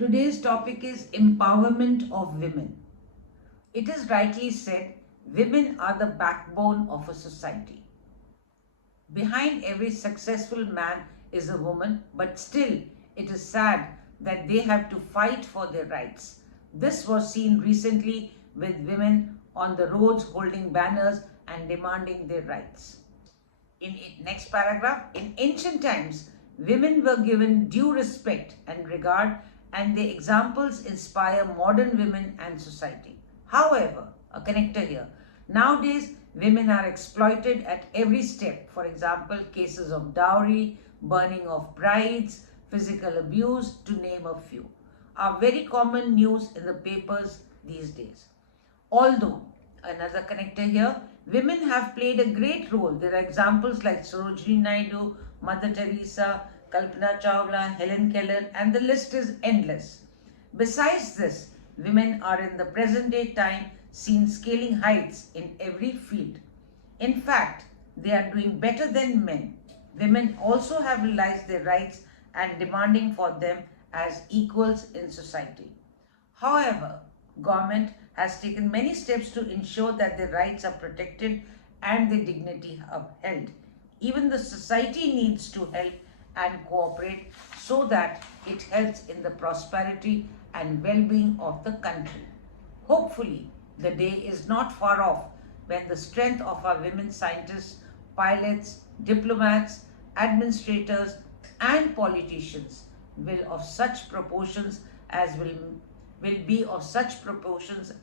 Today's topic is empowerment of women. It is rightly said, women are the backbone of a society. Behind every successful man is a woman, but still it is sad that they have to fight for their rights. This was seen recently with women on the roads holding banners and demanding their rights. Next paragraph, in ancient times, women were given due respect and regard, and their examples inspire modern women and society. However, a connector here, nowadays women are exploited at every step. For example, cases of dowry, burning of brides, physical abuse, to name a few, are very common news in the papers these days. Although, another connector here, women have played a great role. There are examples like Sarojini Naidu, Mother Teresa, Kalpana Chawla, Helen Keller, and the list is endless. Besides this, women are in the present day time seen scaling heights in every field. In fact, they are doing better than men. Women also have realized their rights and demanding for them as equals in society. However, government has taken many steps to ensure that their rights are protected and their dignity upheld. Even the society needs to help and cooperate so that it helps in the prosperity and well-being of the country. Hopefully, the day is not far off when the strength of our women scientists, pilots, diplomats, administrators, and politicians will be of such proportions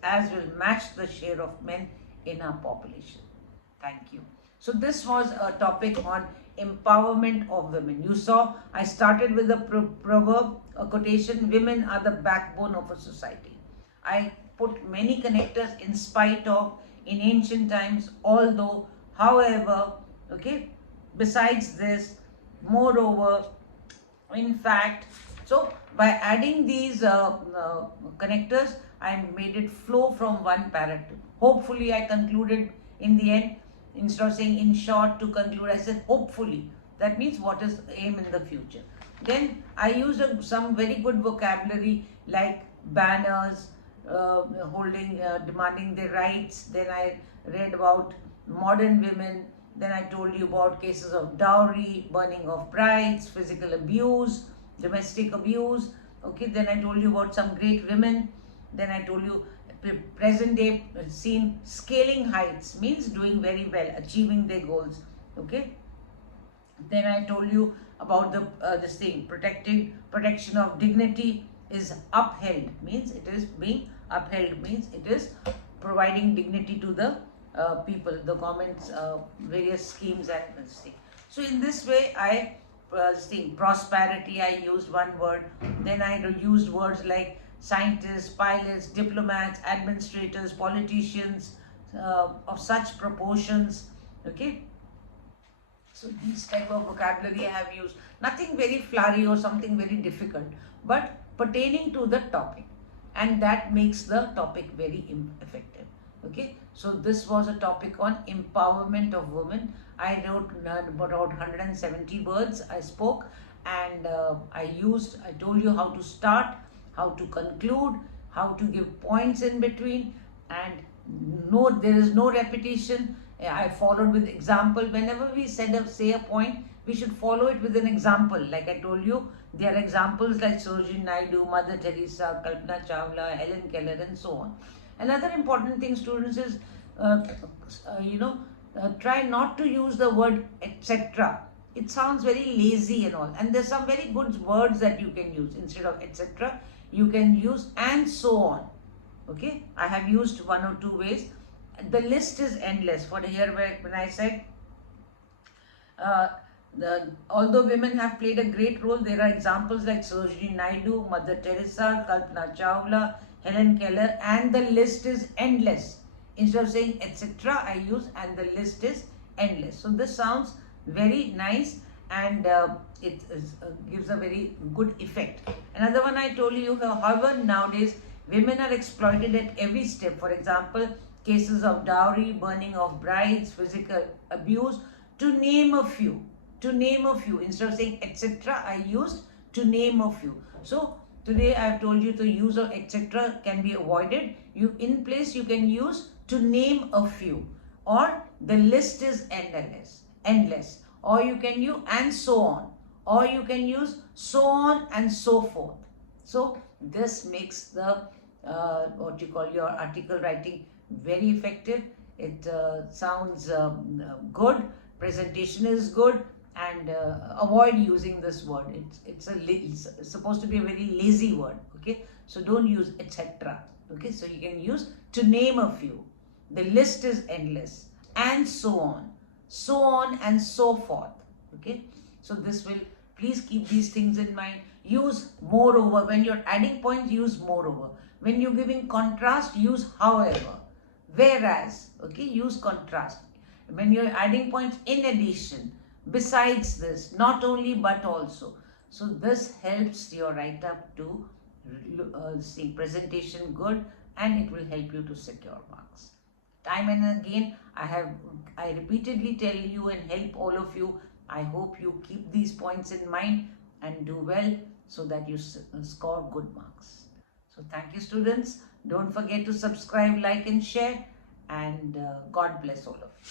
as will match the share of men in our population. Thank you. So this was a topic on empowerment of women. You saw I started with a proverb, a quotation, women are the backbone of a society. I put many connectors in spite of, in ancient times, although, however, okay, besides this, moreover, in fact. So by adding these connectors, I made it flow from one paragraph. Hopefully I concluded in the end. Instead of saying in short to conclude, I said hopefully. That means what is the aim in the future. Then I used some very good vocabulary like banners, demanding their rights. Then I read about modern women. Then I told you about cases of dowry, burning of brides, physical abuse, domestic abuse. Okay, then I told you about some great women. Then I told you present day seen scaling heights, means doing very well, achieving their goals. Okay, then I told you about the protection of dignity is upheld, means it is being upheld, means it is providing dignity to the people, the government's various schemes and this thing. So in this way I prosperity, I used one word. Then I used words like scientists, pilots, diplomats, administrators, politicians, of such proportions. Okay, so these type of vocabulary I have used. Nothing very flowery or something very difficult, but pertaining to the topic, and that makes the topic very effective. Okay, so this was a topic on empowerment of women. I wrote about 170 words I spoke, and I told you how to start, how to conclude, how to give points in between, and there is no repetition. I followed with example. Whenever we say a point, we should follow it with an example. Like I told you, there are examples like Sarojini Naidu, Mother Teresa, Kalpana Chawla, Helen Keller, and so on. Another important thing, students, is try not to use the word etc. It sounds very lazy and all, and there's some very good words that you can use. Instead of etc, you can use and so on. Okay, I have used one or two ways. The list is endless. For here, when I said although women have played a great role, there are examples like Sarojini Naidu, Mother Teresa, Kalpana Chawla, Helen Keller, and the list is endless. Instead of saying etc, I use and the list is endless. So this sounds very nice, and it gives a very good effect. Another one I told you, however, nowadays women are exploited at every step. For example, cases of dowry, burning of brides, physical abuse, to name a few. Instead of saying etc, I used to name a few. So Today I have told you the use of etc. can be avoided. In place you can use to name a few, or the list is endless, or you can use and so on, or you can use so on and so forth. So this makes the what you call your article writing very effective. It sounds good, presentation is good, and avoid using this word. It's supposed to be a very lazy word. Okay, so don't use etc. Okay, so you can use to name a few. The list is endless, and so on and so forth. Okay, so this will, please keep these things in mind. Use moreover. When you're adding points, use moreover. When you're giving contrast, use however, whereas. Okay, use contrast. When you're adding points, in addition, besides this, not only but also. So this helps your write-up to see presentation good, and it will help you to secure marks. Time and again, I repeatedly tell you and help all of you. I hope you keep these points in mind and do well so that you score good marks. So thank you, students. Don't forget to subscribe, like and share, and God bless all of you.